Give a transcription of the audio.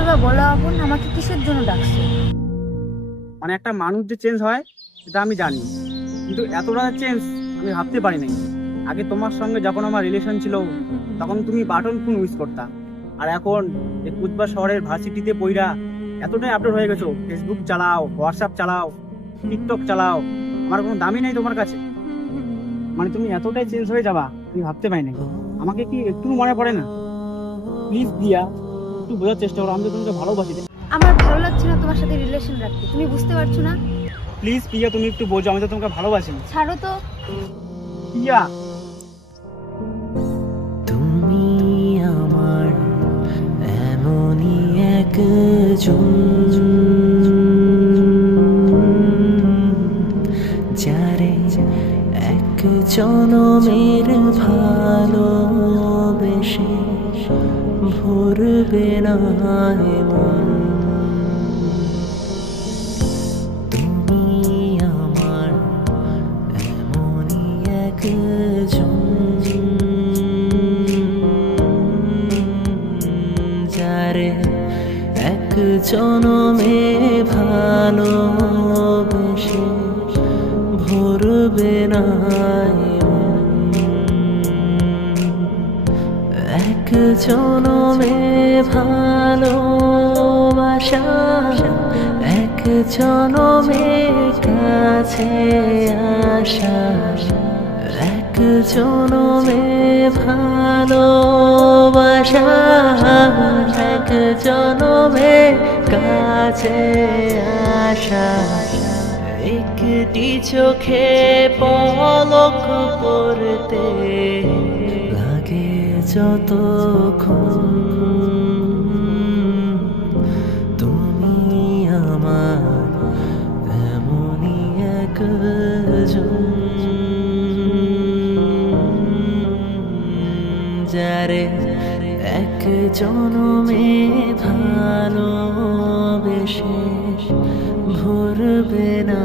করবা বলো আপন, আমাকে কিসের জন্য ডাকছো? মানে একটা মানুষ যে চেঞ্জ হয় সেটা আমি জানি, কিন্তু এতটা চেঞ্জ আমি ভাবতে পারি নাই। আগে তোমার সঙ্গে যখন আমার রিলেশন ছিল তখন তুমি বাটন ফোন ইউজ করতা, আর এখন এই কুচবিহার শহরের ভার্সিটিতে পইরা এতটাই আপডেট হয়ে গেছো, ফেসবুক চালাও, হোয়াটসঅ্যাপ চালাও, টিকটক চালাও। আমার কোনো দামই নাই তোমার কাছে। মানে তুমি এতটাই চেঞ্জ হয়ে যাবা আমি ভাবতে পারি নাই। আমাকে কি একটু মনে পড়ে না? প্লিজ দিয়া, একটু বোঝার চেষ্টা করো, আমি তো তোমাকে ভালোবাসি। আমার ভালো লাগছে না তোমার সাথে রিলেশন রাখতে, তুমি বুঝতে পারছো না? প্লিজ প্রিয়া, তুমি একটু বোঝো, আমি তো তোমাকে ভালোবাসি। ছাড়ো তো। প্রিয়া, তুমি আমার এমনই একজন, যারে এক জনমের ভালোবেসে ভরবে না মন। তুমি আমার এমনই একজন, যারে এক জনমে ভালোবেসে ভরবে না মন। এক জনমে ভালোবাসা, এক জনমে কাছে আসা, এক জনমে ভালোবাসা, এক জনমে কাছে আসা। একটি চোখে পলক পড়তে লাগে যতক্ষণ, তুমি আমার এমনই একজন, যারে এক জনমে ভালোবেসে ভরবে না